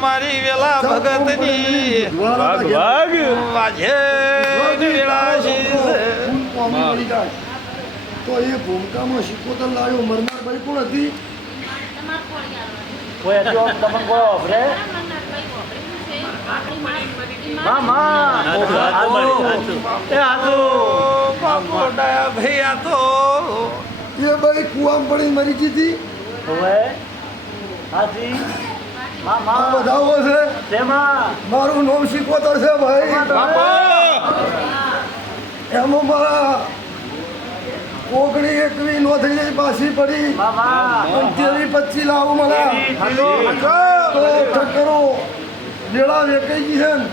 મારી વેલા ભગતની. વાઘ વાઘ વાજે તો એ ભૂમિકામાં શિકોતર લાવ્યો મરનાર ભાઈ કોણ હતી? કોઈ હતો તમને કોઈ ઓફરે માં માં એ હાચું બાપુ ડાયા ભાઈ આ તો એ ભાઈ કુવામાં પડીને મરી ગઈ હતી. હાજી? માં આ માં બધાઓ છે. મારું નામ શીખવતર છે ભાઈ. એમાં મારા ઓગણી એકવી નોંધણી થઈ પાછી પડી. મામા. તેરી પચી લાવો મને હાચો લેળા વેકાઈ ગઈ છે ને.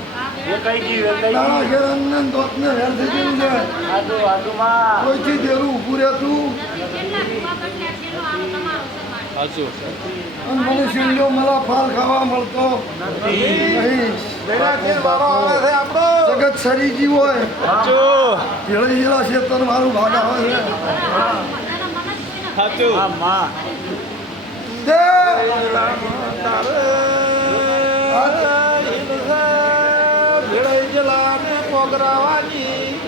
એ કઈ ગયું એ કઈ તારા ગયું ઘેર અમને ને દોતને હેર થઈ ગયું છે. હાચુ હાચુ માં. કોઈથી દેરું ઊભું રહેતું? અને મને શીંડો मला ફાલ ખાવા મળતો. નહીં. વારો જગત સરીજી હોય. ભેળી જેલા શેતર મારું ભાગ આવે છે. હાચું માં જલા ને પોગરાવાની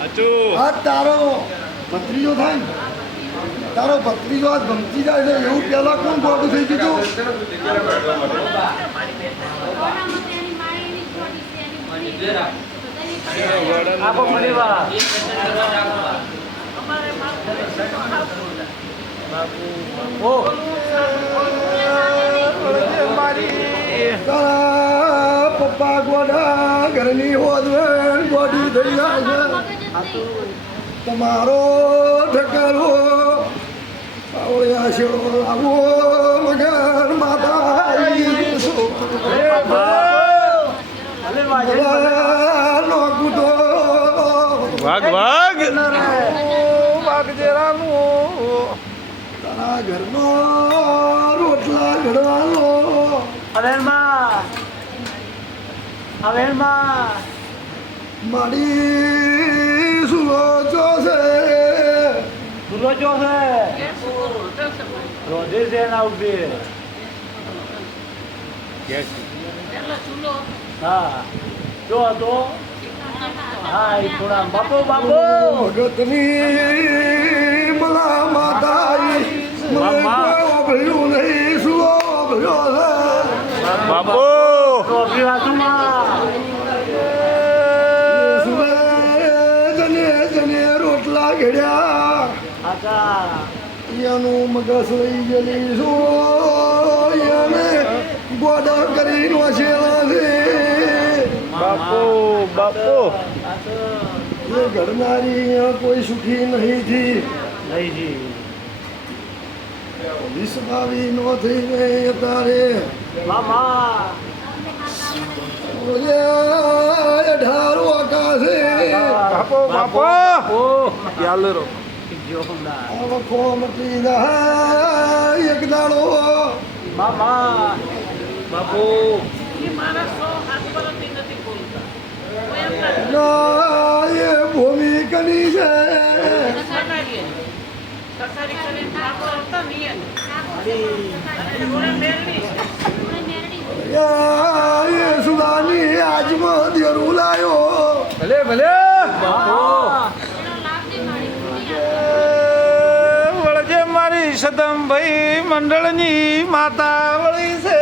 હાચું આ તારો. ભત્રીજો થાય ને. તારો ભત્રીજો આજ ભમતી જાય છે. એવું પહેલા કોણ ગોડું થઈ ગયું આપો પરિવાર. ઓ. મારી પપ્પા ગોડા ઘરની હોદવેણ ગોડી થઈ જાય છે. તમારો ઢકલો આવડ્યા છે આવો મગર માતા કૂટો વાઘ વાઘ. વાઘજેરાનું તારા ઘરનો રોટલા ઘડવાનો. અવેરમાં અવેરમાં મારી સુલો જો છે સુરોજો છે રોધે છે ના ઊભી હા. જો હતો. હા એ થોડા બાપો બાપો. ભગતની મલા માતા મને ઓભળ્યું નહીં. સુલો ઓભળ્યો છે બાપો. રોધી વાસુમાં રોટલા એનું મગસ લઈ ગયેલી. એને ગોડા કરી નોશેલા છે. બાપો બાપો. એ ઘડનારી કોઈ સુખી નહીં થી નહીં જી વિસભાવી નો થઈને તારે. મામા. ઓલે આકાશે. બાપો બાપો. ઓ યાલરો. એક દાડો બાપુ એ ભૂમિ કની છે સુદાની આજમાં દેરું લાયો ભલે ભલે. વળજે મારી સદમ સદમભાઈ મંડળની માતા વળી છે.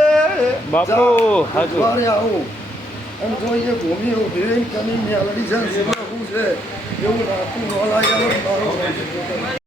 બાપુ હાજુ. આવું. એમ જોઈએ ભૂમિ ઊભી રહીને કની મેલડી છે એવું રાખતું ન લાગે